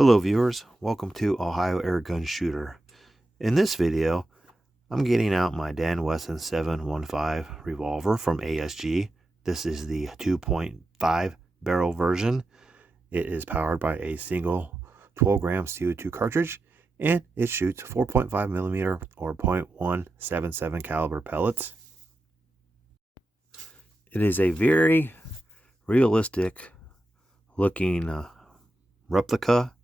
Hello viewers, welcome to Ohio Air Gun Shooter. In this video, I'm getting out my Dan Wesson 715 revolver from ASG. This is the 2.5 barrel version. It is powered by a single 12 gram CO2 cartridge, and it shoots 4.5 millimeter or .177 caliber pellets. It is a very realistic looking replica.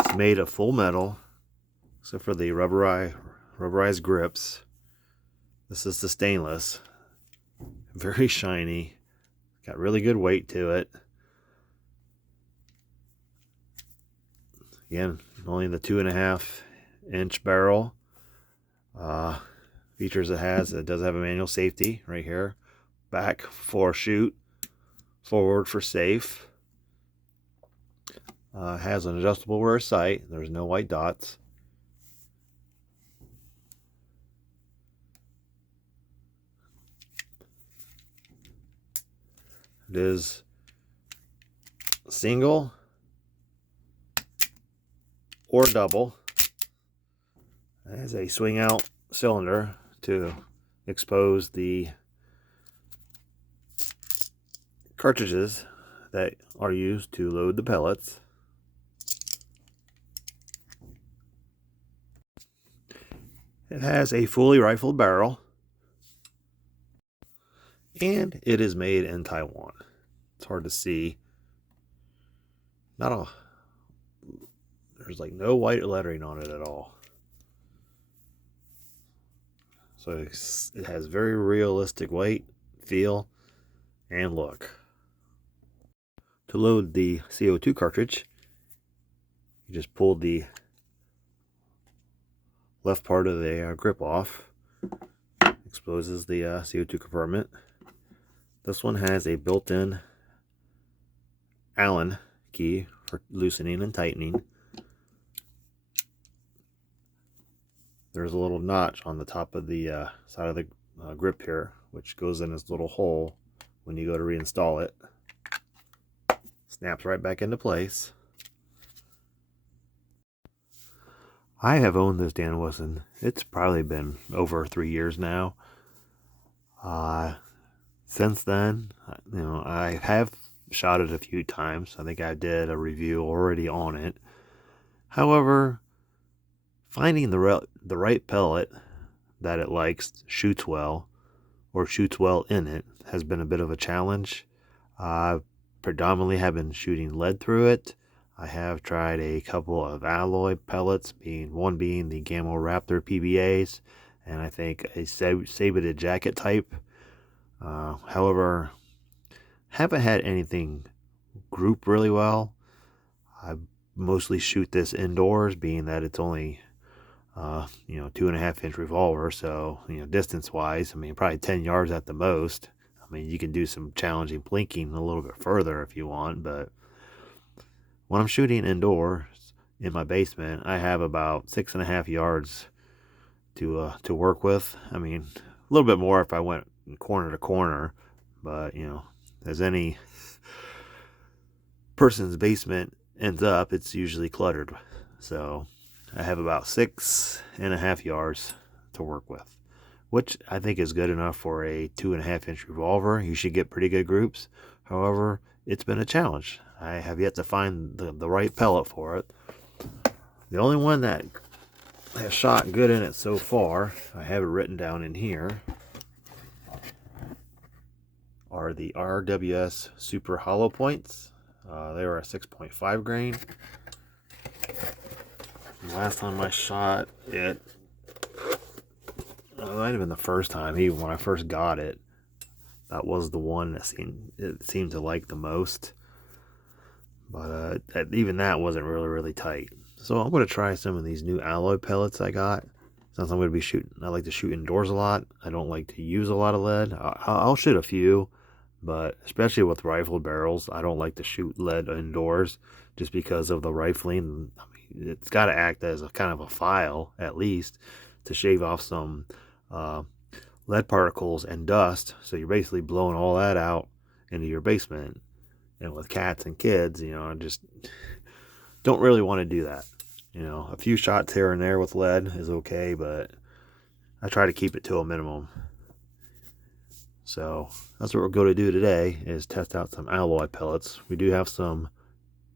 It's made of full metal, except for the rubberized grips. This is the stainless. Very shiny. Got really good weight to it. Again, only the 2.5 inch barrel. Features it does have a manual safety right here. Back for shoot, forward for safe. Has an adjustable rear sight. There's no white dots. It is single or double. It has a swing out cylinder to expose the cartridges that are used to load the pellets. It has a fully rifled barrel, and it is made in Taiwan. It's hard to see. There's like no white lettering on it at all. So it has very realistic weight, feel, and look. To load the CO2 cartridge, you just pull the left part of the grip off, exposes the CO2 compartment. This one has a built-in Allen key for loosening and tightening. There's a little notch on the top of the side of the grip here, which goes in this little hole when you go to reinstall it. Snaps right back into place. I have owned this Dan Wesson. It's probably been over 3 years now. Since then, I have shot it a few times. I think I did a review already on it. However, finding the right pellet that it likes, shoots well, or shoots well in it, has been a bit of a challenge. I predominantly have been shooting lead through it. I have tried a couple of alloy pellets, one being the Gamma Raptor PBAs, and I think a sabeted jacket type. However, haven't had anything group really well. I mostly shoot this indoors, being that it's only 2.5 inch revolver, so distance wise, probably 10 yards at the most. You can do some challenging blinking a little bit further if you want, but when I'm shooting indoors in my basement, I have about 6.5 yards to work with. A little bit more if I went corner to corner, but as any person's basement ends up, it's usually cluttered. So I have about 6.5 yards to work with, which I think is good enough for a 2.5 inch revolver. You should get pretty good groups. However, it's been a challenge. I have yet to find the right pellet for it. The only one that has shot good in it so far, I have it written down in here, are the RWS Super Hollow Points. They were a 6.5 grain. Last time I shot it, it might have been the first time, even when I first got it, that was the one that seemed to like the most. But even that wasn't really tight. So I'm going to try some of these new alloy pellets I got. Since I'm going to be shooting, I like to shoot indoors a lot. I don't like to use a lot of lead. I'll shoot a few, but especially with rifled barrels, I don't like to shoot lead indoors just because of the rifling. It's got to act as a kind of a file, at least, to shave off some lead particles and dust. So you're basically blowing all that out into your basement. And with cats and kids, I just don't really want to do that. A few shots here and there with lead is okay, but I try to keep it to a minimum. So that's what we're going to do today, is test out some alloy pellets. We do have some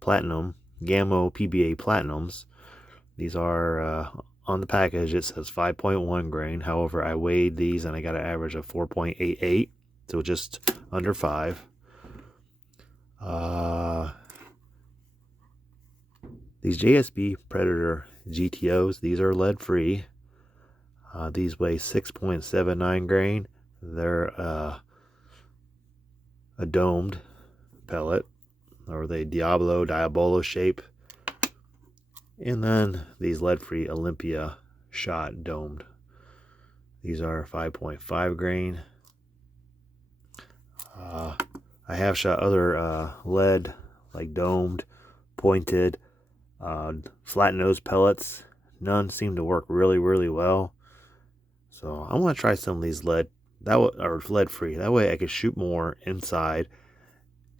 platinum, Gamma PBA platinums. These are, on the package, it says 5.1 grain. However, I weighed these and I got an average of 4.88, so just under 5. These JSB Predator GTOs, these are lead free. These weigh 6.79 grain. They're a domed pellet, or the Diabolo shape. And then these lead-free Olympia shot domed. These are 5.5 grain. I have shot other lead, like domed, pointed, flat nose pellets. None seem to work really, really well. So I want to try some of these lead free. That way I could shoot more inside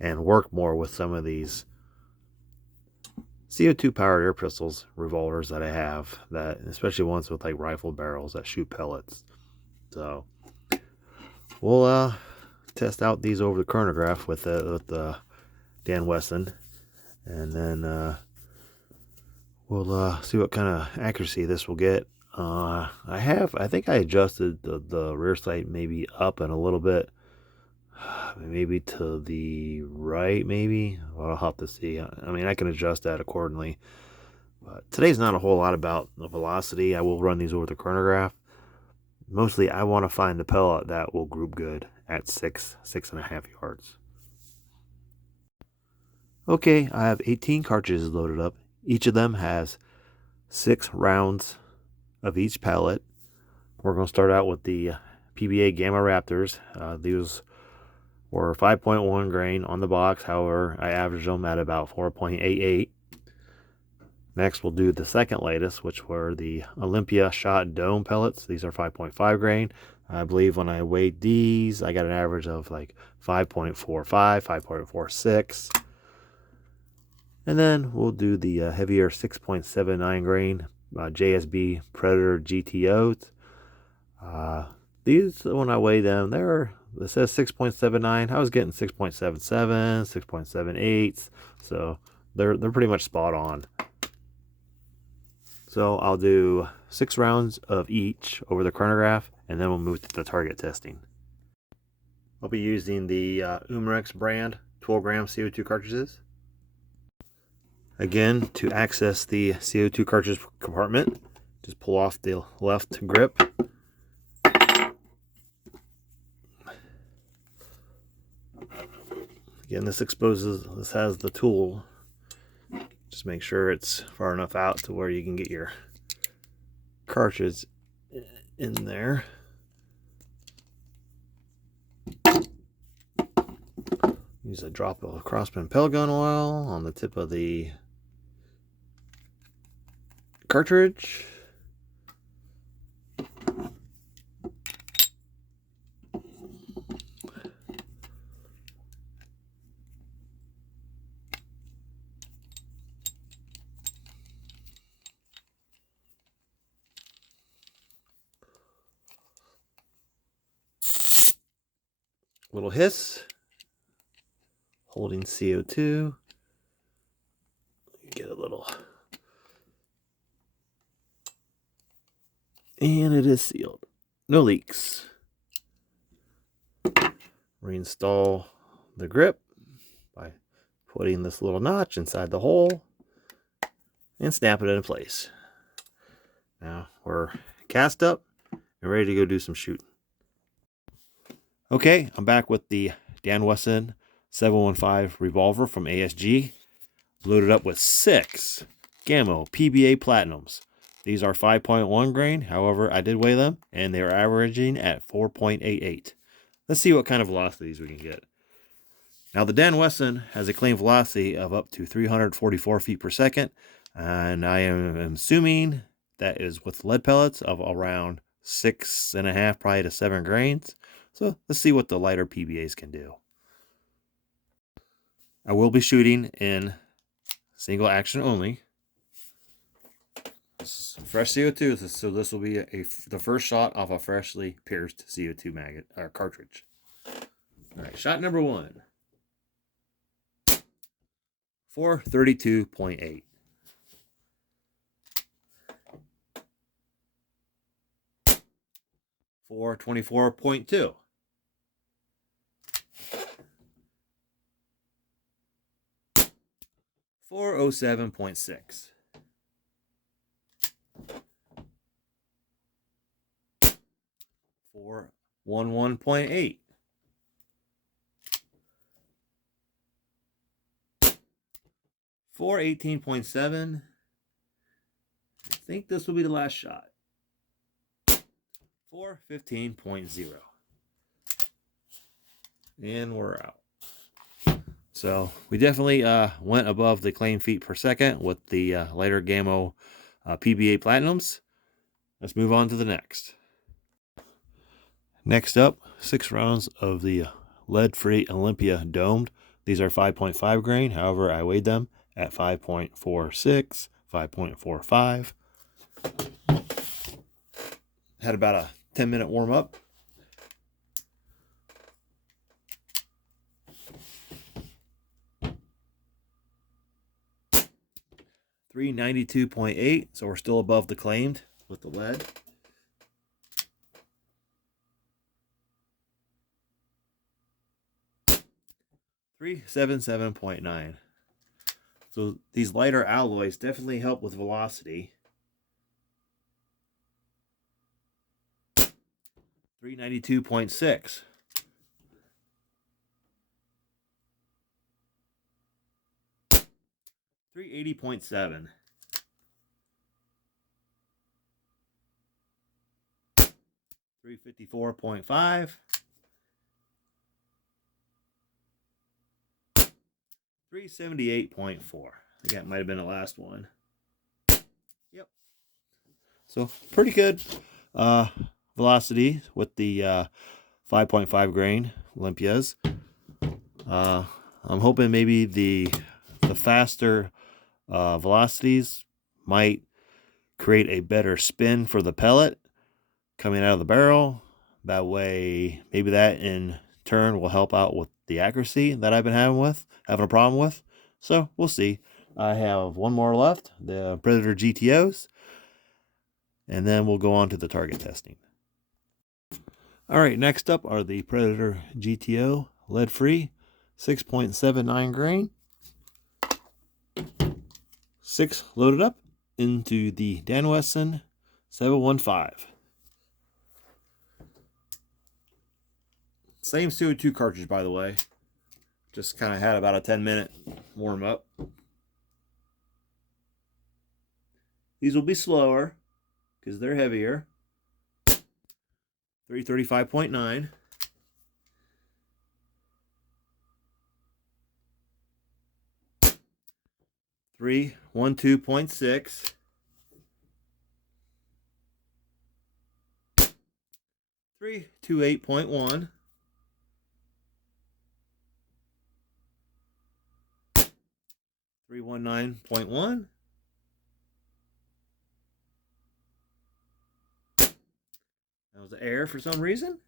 and work more with some of these CO2 powered air pistols, revolvers that I have, that especially ones with like rifle barrels that shoot pellets. So we'll test out these over the chronograph with the Dan Wesson, and then we'll see what kind of accuracy this will get. I think I adjusted the rear sight maybe up and a little bit, maybe to the right, maybe. I'll have to see. I mean, I can adjust that accordingly. But today's not a whole lot about the velocity. I will run these over the chronograph. Mostly, I want to find the pellet that will group good at 6.5 yards. Okay, I have 18 cartridges loaded up. Each of them has 6 rounds of each pellet. We're going to start out with the PBA Gamma Raptors. These were 5.1 grain on the box. However, I averaged them at about 4.88. Next, we'll do the second latest, which were the Olympia shot dome pellets. These are 5.5 grain. I believe when I weighed these, I got an average of like 5.45, 5.46. And then we'll do the heavier 6.79 grain JSB Predator GTOs. These, when I weigh them, it says 6.79. I was getting 6.77, 6.78. So they're pretty much spot on. So I'll do 6 rounds of each over the chronograph, and then we'll move to the target testing. I'll be using the Umrex brand 12-gram CO2 cartridges. Again, to access the CO2 cartridge compartment, just pull off the left grip. Again, this has the tool. Just make sure it's far enough out to where you can get your cartridge in there. Use a drop of crosspin pellet gun oil on the tip of the cartridge. Little hiss. Holding CO2. Get a little. And it is sealed. No leaks. Reinstall the grip by putting this little notch inside the hole and snap it into place. Now we're cast up and ready to go do some shooting. Okay, I'm back with the Dan Wesson 715 revolver from ASG, loaded up with 6 Gamma PBA Platinums. These are 5.1 grain. However, I did weigh them, and they are averaging at 4.88. Let's see what kind of velocities we can get. Now, the Dan Wesson has a claimed velocity of up to 344 feet per second, and I am assuming that is with lead pellets of around 6.5, probably to 7 grains. So let's see what the lighter PBAs can do. I will be shooting in single action only. This is fresh CO2, so this will be the first shot off a freshly pierced CO2 maggot or cartridge. All right, shot number 1. 432.8. 424.2. 407.6. 411.8. 418.7. I think this will be the last shot. 415.0. And we're out. So we definitely went above the claim feet per second with the lighter Gammo PBA Platinums. Let's move on to the next. Next up, 6 rounds of the lead-free Olympia domed. These are 5.5 grain. However, I weighed them at 5.46, 5.45. Had about a 10-minute warm-up. $392.8, so we're still above the claimed with the lead. $377.9. So these lighter alloys definitely help with velocity. $392.6. $380.7. $354.5. $378.4. I think that might have been the last one. Yep. So pretty good velocity with the 5.5 grain Olympias. I'm hoping maybe the faster velocities might create a better spin for the pellet coming out of the barrel. That way, maybe that in turn will help out with the accuracy that I've been having a problem with. So we'll see. I have one more left, the Predator GTOs, and then we'll go on to the target testing. All right, next up are the Predator GTO lead-free 6.79 grain. 6 loaded up into the Dan Wesson 715. Same CO2 cartridge, by the way. Just kind of had about a 10-minute warm up. These will be slower because they're heavier. 335.9. 312.6. 328.1. 319.1. That was the air for some reason.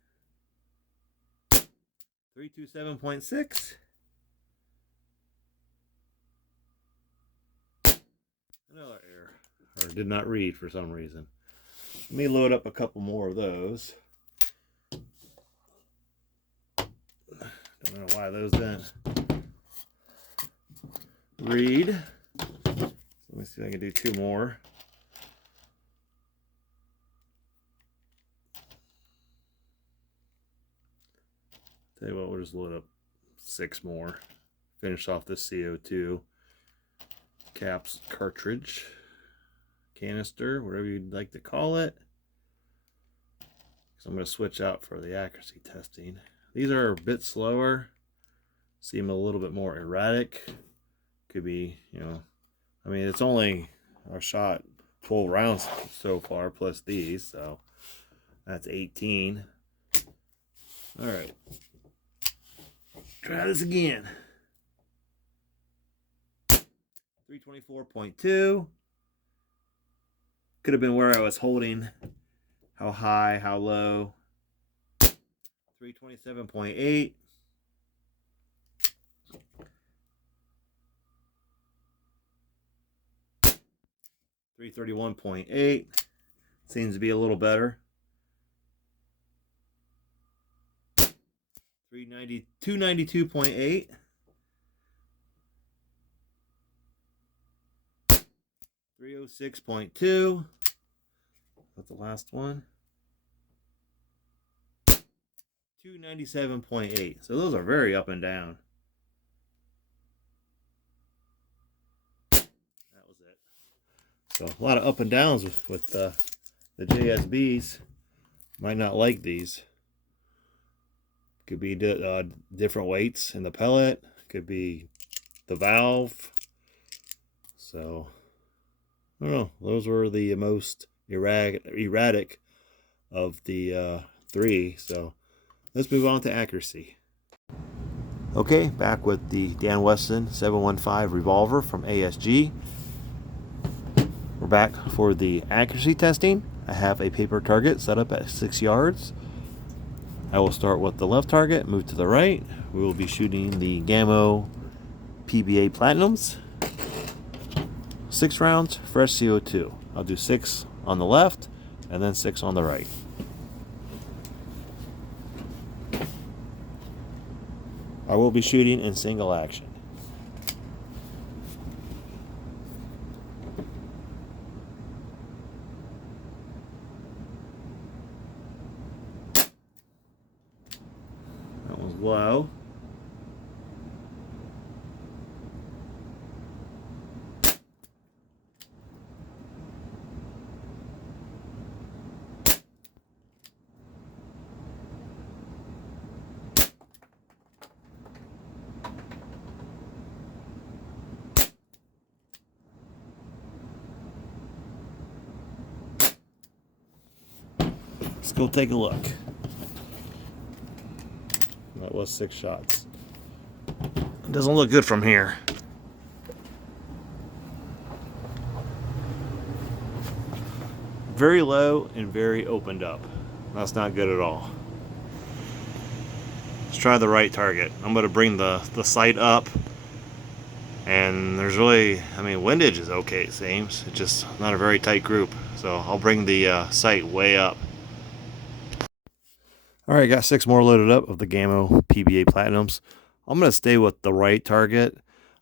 327.6. Another error, or did not read for some reason. Let me load up a couple more of those. Don't know why those didn't read. Let me see if I can do 2 more. Tell you what, we'll just load up 6 more. Finish off this CO2 caps cartridge, canister, whatever you'd like to call it. So I'm going to switch out for the accuracy testing. These are a bit slower, seem a little bit more erratic. Could be, I mean, it's only our shot 12 rounds so far plus these, so that's 18. All right, try this again. 324.2. Could have been where I was holding, how high, how low. 327.8. 331.8. Seems to be a little better. 292.8. 306.2. That's the last one. 297.8. So those are very up and down. That was it. So a lot of up and downs with the JSBs. Might not like these. Could be different weights in the pellet. Could be the valve. So I don't know. Those were the most erratic of the three. So let's move on to accuracy. Okay, back with the Dan Wesson 715 revolver from ASG. We're back for the accuracy testing. I have a paper target set up at 6 yards. I will start with the left target, move to the right. We will be shooting the Gammo PBA Platinums. 6 rounds, fresh CO2. I'll do 6 on the left and then 6 on the right. I will be shooting in single action. That was low. Let's go take a look. That was 6 shots. It doesn't look good from here. Very low and very opened up. That's not good at all. Let's try the right target. I'm going to bring the sight up. And there's really, windage is okay, it seems. It's just not a very tight group. So I'll bring the sight way up. All right, got 6 more loaded up of the Gammo PBA Platinums. I'm going to stay with the right target,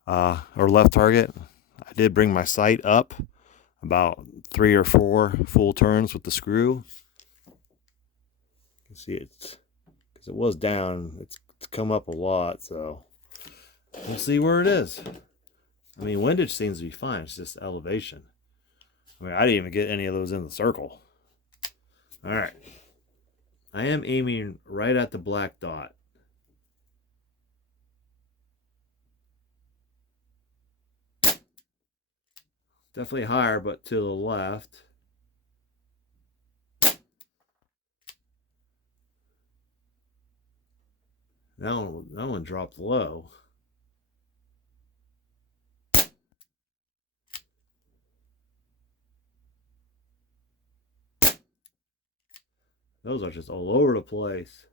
or left target. I did bring my sight up about 3 or 4 full turns with the screw. You can see it, because it was down. It's come up a lot, so we'll see where it is. Windage seems to be fine. It's just elevation. I didn't even get any of those in the circle. All right. I am aiming right at the black dot. Definitely higher, but to the left. That one dropped low. Those are just all over the place.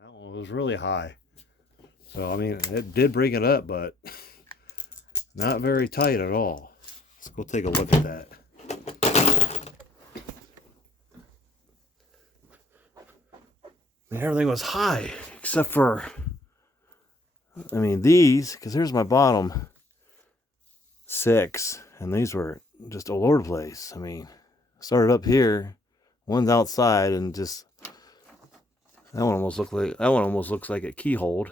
That one was really high. So, it did bring it up, but not very tight at all. Let's go take a look at that. Everything was high, except for these, because here's my bottom 6, and these were just all over the place. Started up here, one's outside, and just that one almost looks like a keyhole.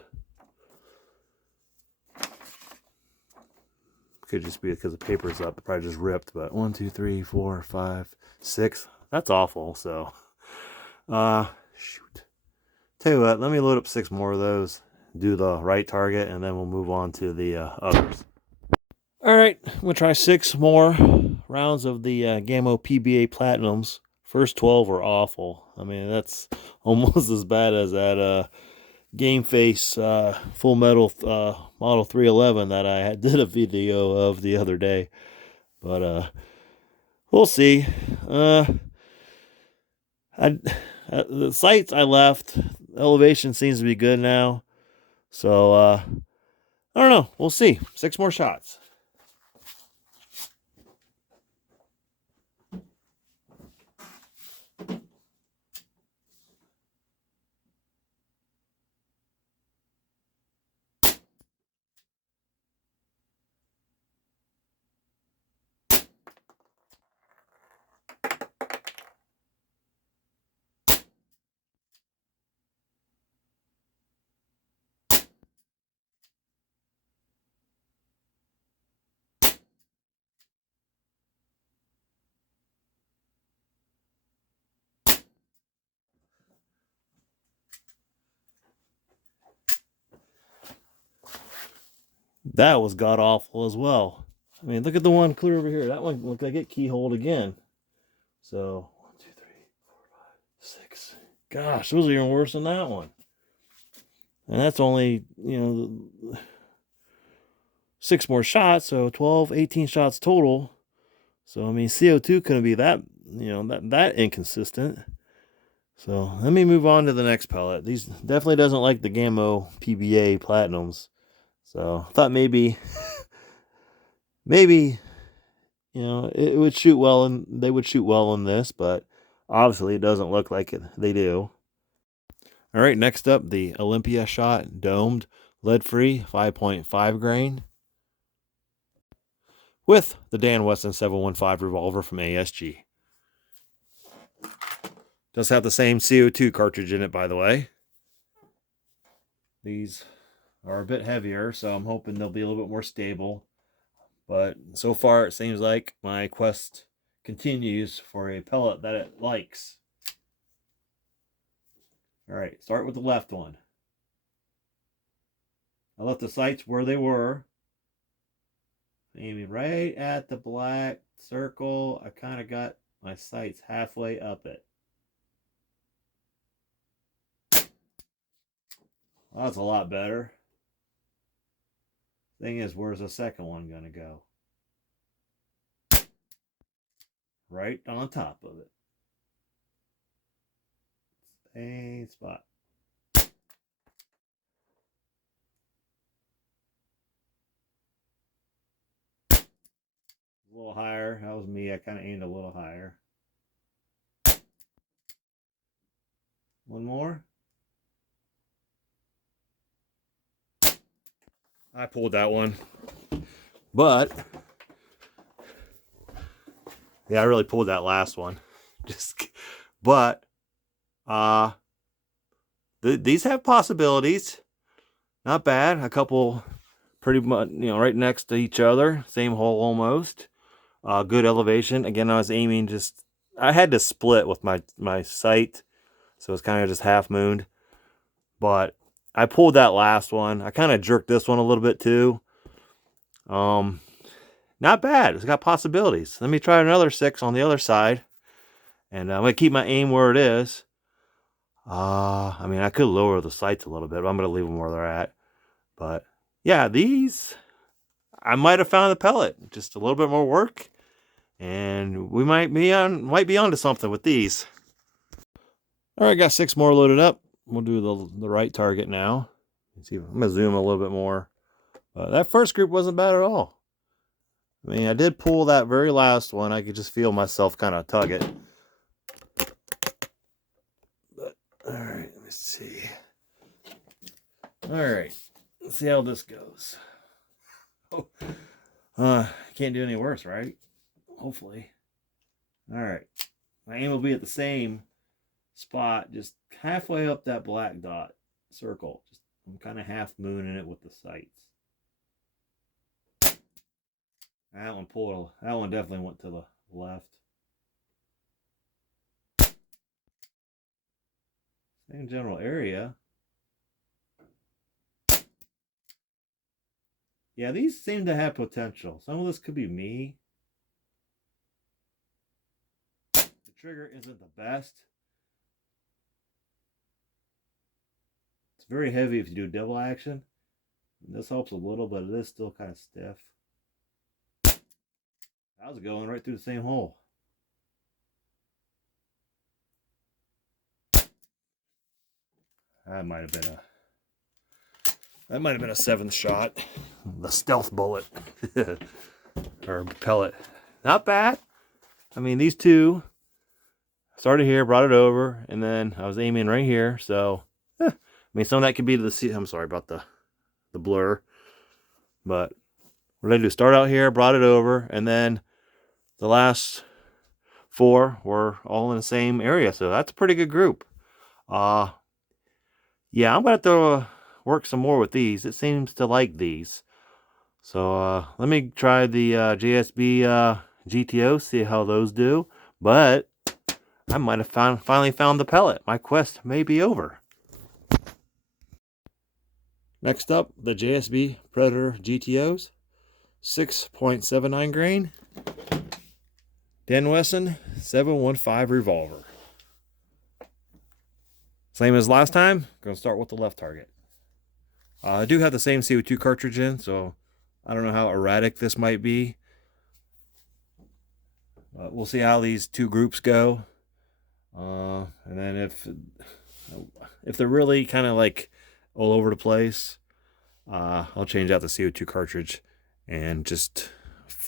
Could just be because the paper's up, it probably just ripped. But 1, 2, 3, 4, 5, 6. That's awful. So, shoot. Tell you what, let me load up 6 more of those. Do the right target, and then we'll move on to the others. All right, I'm gonna try 6 more rounds of the Gammo PBA Platinums First 12 were awful. I mean, that's almost as bad as that Game Face Full Metal Model 311 that I did a video of the other day. But we'll see. Uh, I, the sights I left, elevation seems to be good now. So I don't know. We'll see. 6 more shots. That was god awful as well. I mean, look at the one clear over here. That one looked like it keyholed again. So 1, 2, 3, 4, 5, 6. Gosh, those are even worse than that one. And that's only, 6 more shots, so 12, 18 shots total. So I mean, CO2 couldn't be that, that inconsistent. So let me move on to the next pellet. These definitely doesn't like the Gammo PBA Platinums. So I thought maybe it would shoot well, and they would shoot well in this, but obviously it doesn't look like it. They do. All right, next up, the Olympia shot domed lead-free 5.5 grain with the Dan Wesson 715 revolver from ASG. Does have the same CO2 cartridge in it, by the way. These are a bit heavier, so I'm hoping they'll be a little bit more stable. But so far, it seems like my quest continues for a pellet that it likes. All right, start with the left one. I left the sights where they were, aiming right at the black circle. I kind of got my sights halfway up it. Well, that's a lot better. Thing is, where's the second one going to go? Right on top of it. Same spot. A little higher. That was me. I kind of aimed a little higher. One more. I pulled that one. But yeah, I really pulled that last one. But these have possibilities. Not bad. A couple pretty much, right next to each other. Same hole almost. Good elevation. Again, I was aiming I had to split with my sight. So it's kind of just half mooned. But I pulled that last one. I kind of jerked this one a little bit too. Not bad. It's got possibilities. Let me try another 6 on the other side. And I'm going to keep my aim where it is. I mean, I could lower the sights a little bit, but I'm going to leave them where they're at. But yeah, these, I might have found the pellet. Just a little bit more work. And we might be onto something with these. All right, got 6 more loaded up. We'll do the right target now. Let's see, I'm going to zoom a little bit more. That first group wasn't bad at all. I mean, I did pull that very last one. I could just feel myself kind of tug it. But, all right, let's see. All right, let's see how this goes. Oh, can't do any worse, right? Hopefully. All right, my aim will be at the same spot, just halfway up that black dot circle. I'm kind of half mooning it with the sights. That one definitely went to the left. Same general area. Yeah, these seem to have potential. Some of this could be me. The trigger isn't the best. It's very heavy if you do double action. This helps a little, but it is still kind of stiff. How's it going? Right through the same hole. That might have been a seventh shot. The stealth bullet. Or pellet. Not bad. I mean, these two started here, brought it over, and then I was aiming right here. So, I mean, some of that could be to the I'm sorry about the blur. But what did I do? Start out here, brought it over, and then the last 4 were all in the same area. So that's a pretty good group. Yeah, I'm going to have to work some more with these. It seems to like these. So let me try the JSB GTO, see how those do. But I might have finally found the pellet. My quest may be over. Next up, the JSB Predator GTOs. 6.79 grain. Dan Wesson 715 revolver. Same as last time. Going to start with the left target. I do have the same CO2 cartridge in, so I don't know how erratic this might be. We'll see how these two groups go. And then if they're really kind of like all over the place, I'll change out the CO2 cartridge and just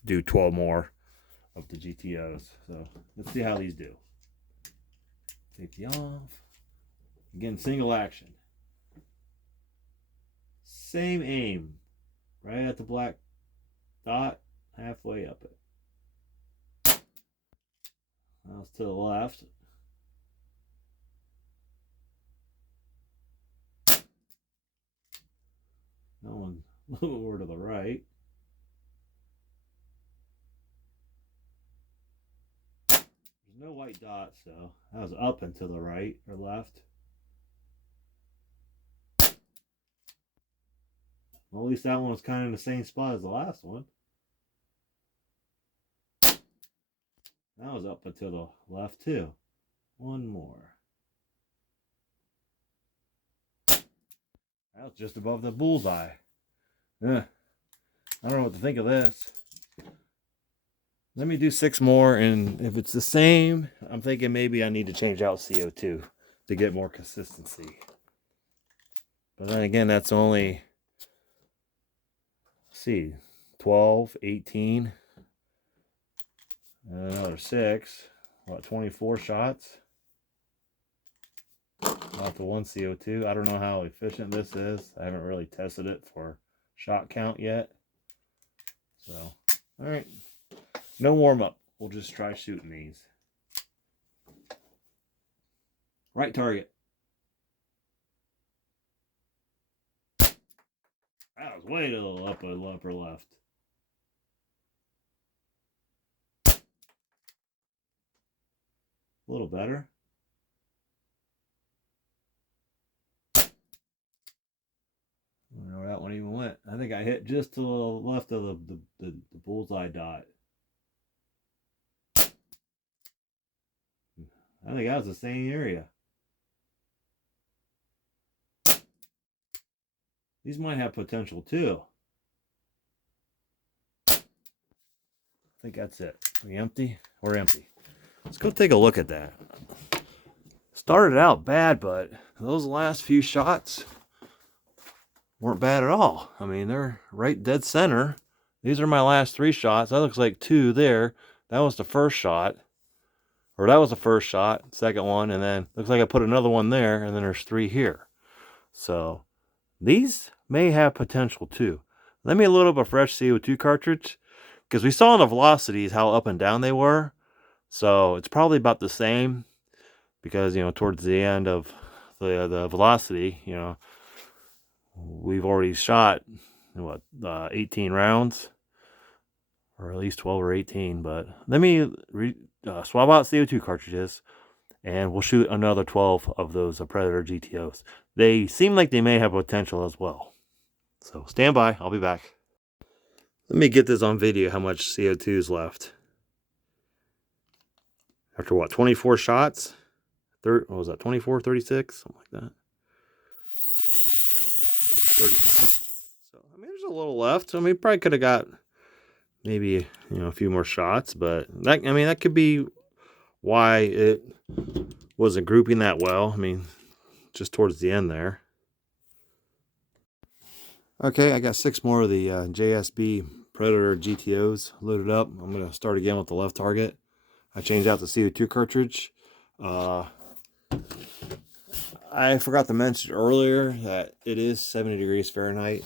do 12 more of the GTOs. So let's see how these do. Take the off. Again, single action. Same aim. Right at the black dot, halfway up it. Now it's to the left. That one a little over to the right. There's no white dots, so that was up and to the right or left. Well, at least that one was kind of in the same spot as the last one. That was up and to the left too. One more. That was just above the bullseye. I don't know what to think of this. Let me do 6 more, and if it's the same, I'm thinking maybe I need to change out CO2 to get more consistency. But then again, that's only, let's see, 12, 18, and another 6. What, 24 shots? Not the 1 CO2. I don't know how efficient this is. I haven't really tested it for shot count yet. So, all right. No warm up. We'll just try shooting these. Right target. That was way to the upper left. A little better. I don't know where that one even went. I think I hit just to the left of the bullseye dot. I think that was the same area. These might have potential too. I think that's it. Are we empty? We're empty. Let's go take a look at that. Started out bad, but those last few shots weren't bad at all. I mean, they're right dead center. These are my last 3 shots. That looks like 2 there. That was the first shot. Or that was the first shot, second one, and then looks like I put another one there, and then there's 3 here. So these may have potential too. Let me load up a fresh CO2 cartridge, because we saw in the velocities how up and down they were. So it's probably about the same, because, you know, towards the end of the velocity, you know, we've already shot, what, 18 rounds, or at least 12 or 18. But let me swap out CO2 cartridges, and we'll shoot another 12 of those Predator GTOs. They seem like they may have potential as well. So stand by, I'll be back. Let me get this on video how much CO2 is left. After what, 24 shots? What was that, 24, 36? Something like that. 30. So, I mean, there's a little left. I mean, probably could have got maybe, a few more shots, but that could be why it wasn't grouping that well. I mean, just towards the end there. Okay, I got 6 more of the JSB Predator GTOs loaded up. I'm going to start again with the left target. I changed out the CO2 cartridge. I forgot to mention earlier that it is 70 degrees Fahrenheit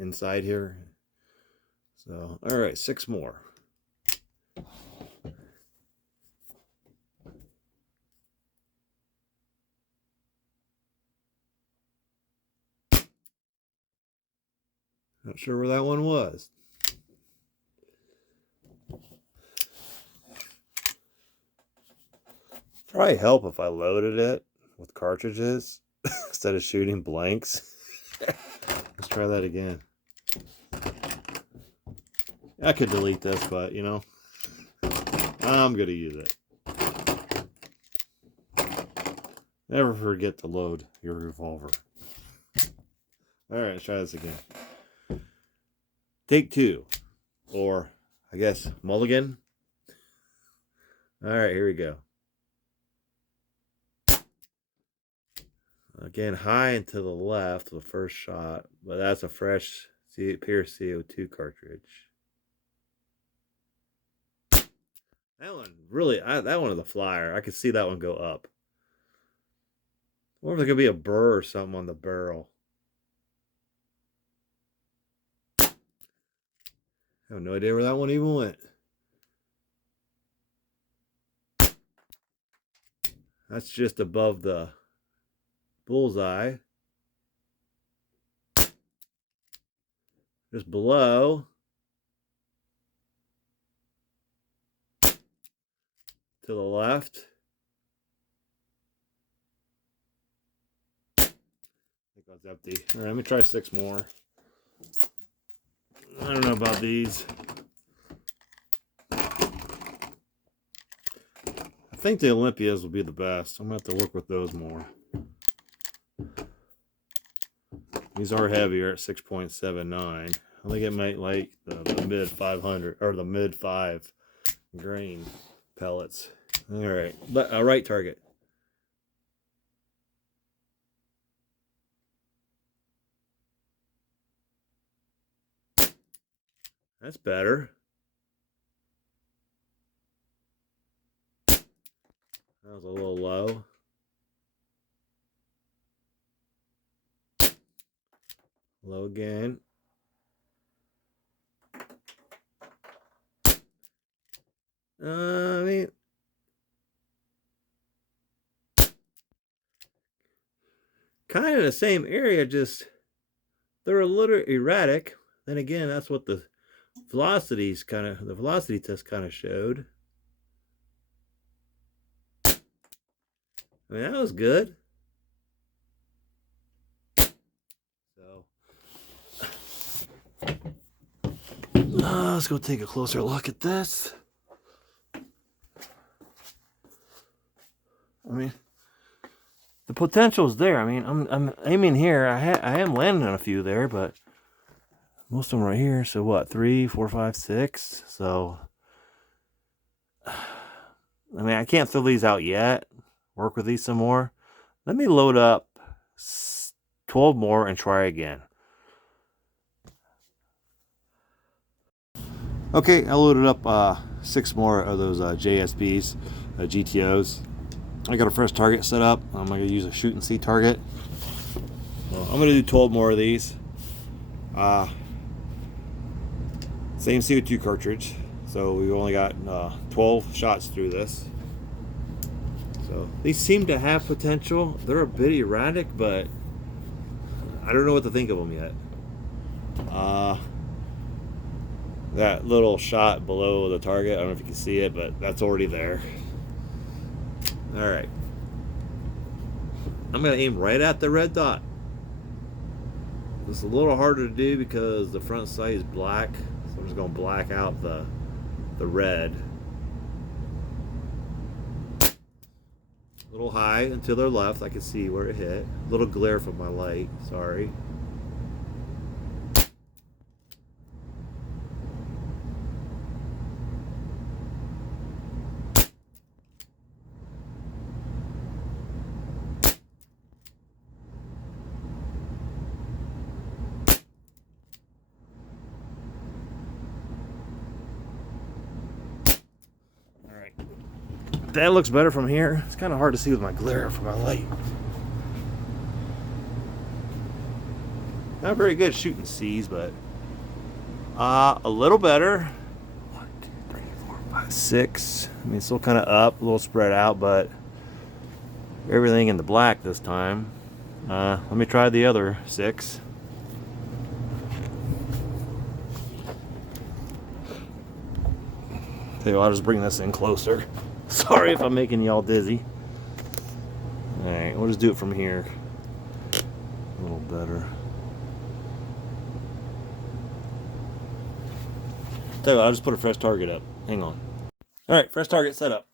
inside here. So, all right, 6 more. Not sure where that one was. Probably help if I loaded it with cartridges instead of shooting blanks. Let's try that again. I could delete this, but I'm gonna use it. Never forget to load your revolver. Alright, let's try this again. Take 2. Or, I guess, mulligan. Alright, here we go. Again, high and to the left, the first shot. But that's a fresh pure CO2 cartridge. That one, really, that one is a flyer. I could see that one go up. I wonder if there could be a burr or something on the barrel. I have no idea where that one even went. That's just above the bullseye. Just below. To the left. I think that's empty. All right, let me try 6 more. I don't know about these. I think the Olympias will be the best. I'm going to have to work with those more. These are heavier at 6.79. I think it might like the mid 500 or the mid 5 grain pellets. All right, but right target. That's better. That was a little low. Low again. I mean, kind of the same area, just they're a little erratic. Then again, that's what the velocity test kind of showed. I mean, that was good. So, let's go take a closer look at this. I mean, the potential's there. I mean, I'm aiming here. I am landing on a few there, but most of them right here. So what? 3, 4, 5, 6. So, I mean, I can't throw these out yet. Work with these some more. Let me load up 12 more and try again. Okay, I loaded up 6 more of those JSBs, GTOs. I got a fresh target set up. I'm going to use a shoot and see target. So I'm going to do 12 more of these. Same CO2 cartridge. So we've only got 12 shots through this. So these seem to have potential. They're a bit erratic, but I don't know what to think of them yet. That little shot below the target, I don't know if you can see it, but that's already there. All right. I'm going to aim right at the red dot. This is a little harder to do because the front sight is black. So I'm just going to black out the red. A little high and to their left. I can see where it hit. A little glare from my light. Sorry. All right. That looks better from here. It's kind of hard to see with my glare from my light. Not very good shooting C's, but a little better. 1, 2, 3, 4, 5, 6. I mean, it's still kind of up, a little spread out, but everything in the black this time. Let me try the other 6. Tell you what, I'll just bring this in closer. Sorry if I'm making y'all dizzy. Alright, we'll just do it from here. A little better. Tell you what, I'll just put a fresh target up. Hang on. Alright, fresh target set up.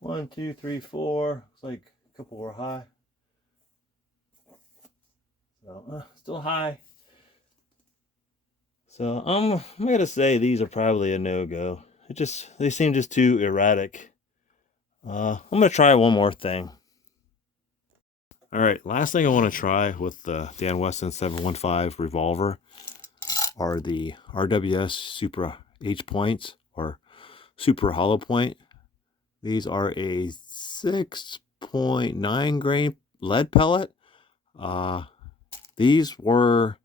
One, two, three, four. Looks like a couple were high. So, still high. So I'm gonna say these are probably a no-go. They seem just too erratic. I'm gonna try one more thing. All right, last thing I want to try with the Dan Wesson 715 revolver are the RWS Super H points or Super Hollow Point. These are a 6.9 grain lead pellet. These were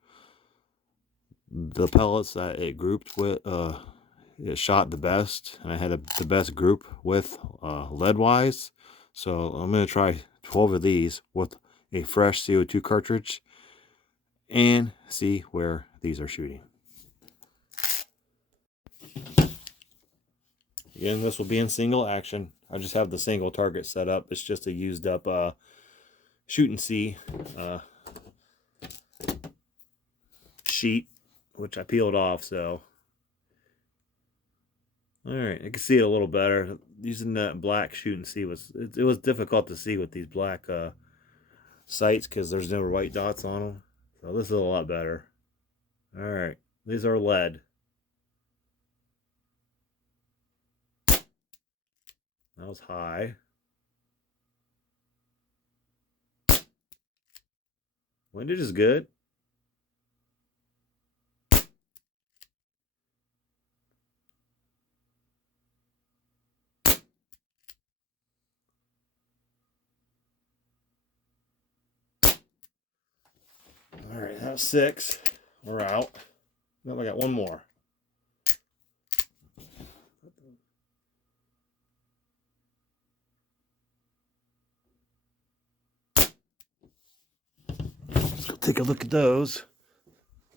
the pellets that it grouped with. It shot the best, and I had the best group with lead wise. So I'm going to try 12 of these with a fresh CO2 cartridge and see where these are shooting. Again, this will be in single action. I just have the single target set up. It's just a used up shooting C sheet, which I peeled off. So, all right, I can see it a little better. Using that black shooting C it was difficult to see with these black sights because there's no white dots on them. So this is a lot better. All right, these are lead. That was high. Windage is good. All right, that's 6. We're out. Nope, I got one more. Let's go take a look at those.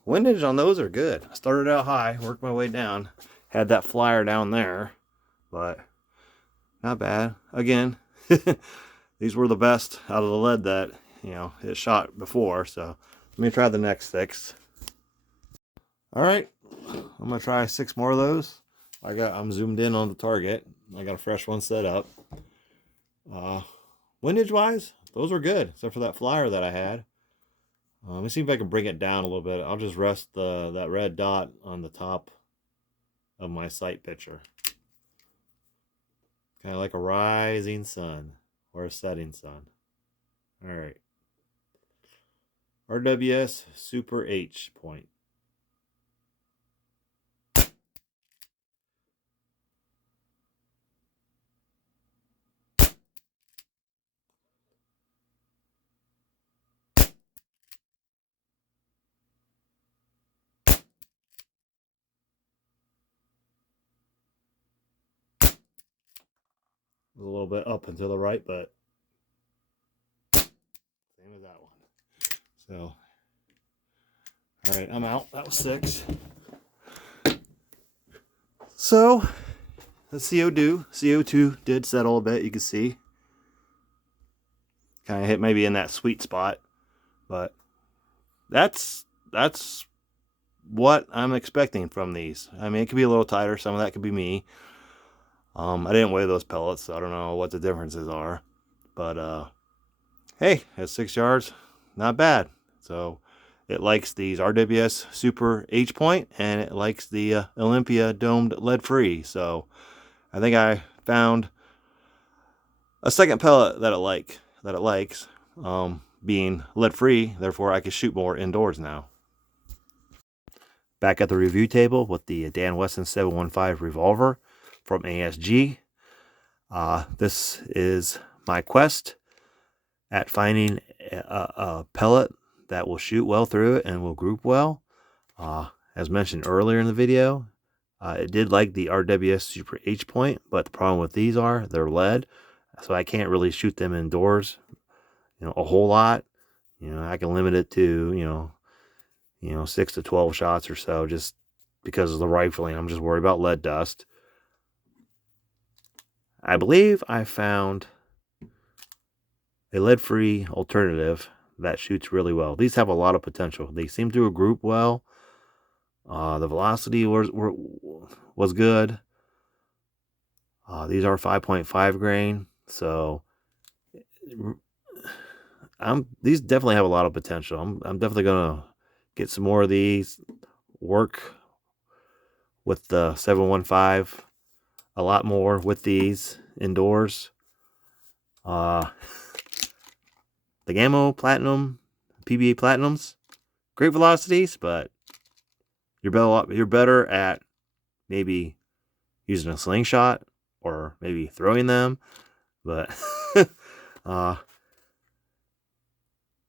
Windage on those are good. I started out high, worked my way down. Had that flyer down there, but not bad. Again, these were the best out of the lead that, it shot before. So let me try the next 6. All right, I'm gonna try 6 more of those. I'm zoomed in on the target. I got a fresh one set up. Windage wise, those were good, except for that flyer that I had. Let me see if I can bring it down a little bit. I'll just rest that red dot on the top of my sight picture. Kind of like a rising sun or a setting sun. All right. RWS Super H point. was a little bit up and to the right, but same as that one. So, all right, I'm out. That was 6. So, the CO2 did settle a bit, you can see. Kind of hit maybe in that sweet spot, but that's what I'm expecting from these. I mean, it could be a little tighter. Some of that could be me. I didn't weigh those pellets, so I don't know what the differences are. But hey, at 6 yards, not bad. So it likes these RWS Super H point, and it likes the Olympia domed lead free. So I think I found a second pellet that it likes, being lead free. Therefore, I can shoot more indoors now. Back at the review table with the Dan Wesson 715 revolver from ASG. This is my quest at finding a pellet that will shoot well through it and will group well. As mentioned earlier in the video, it did like the RWS Super H point, but the problem with these are they're lead, so I can't really shoot them indoors, a whole lot. I can limit it to 6 to 12 shots or so, just because of the rifling. I'm just worried about lead dust. I believe I found a lead-free alternative that shoots really well. These have a lot of potential. They seem to group well. The velocity was good. These are 5.5 grain, so these definitely have a lot of potential. I'm definitely gonna get some more of these, work with the 715 a lot more with these indoors. The Gamma Platinum, PBA Platinums, great velocities, but you're better at maybe using a slingshot or maybe throwing them. But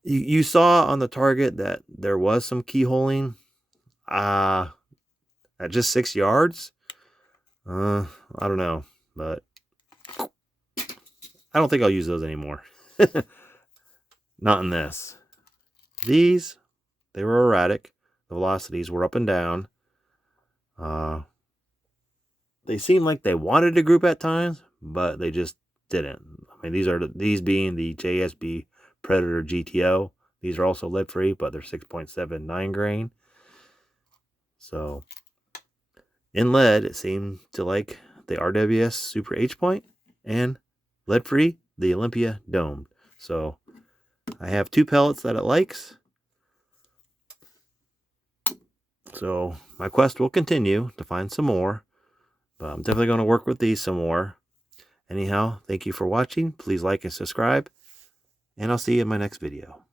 you saw on the target that there was some keyholing at just 6 yards. I don't know, but I don't think I'll use those anymore. Not in this. These, they were erratic. The velocities were up and down. They seemed like they wanted to group at times, but they just didn't. I mean, these being the JSB Predator GTO. These are also lead free, but they're 6.79 grain. So in lead, it seemed to like the RWS Super H point, and lead free, the Olympia Dome. So I have 2 pellets that it likes. So my quest will continue to find some more, but I'm definitely going to work with these some more. Anyhow, thank you for watching. Please like and subscribe, and I'll see you in my next video.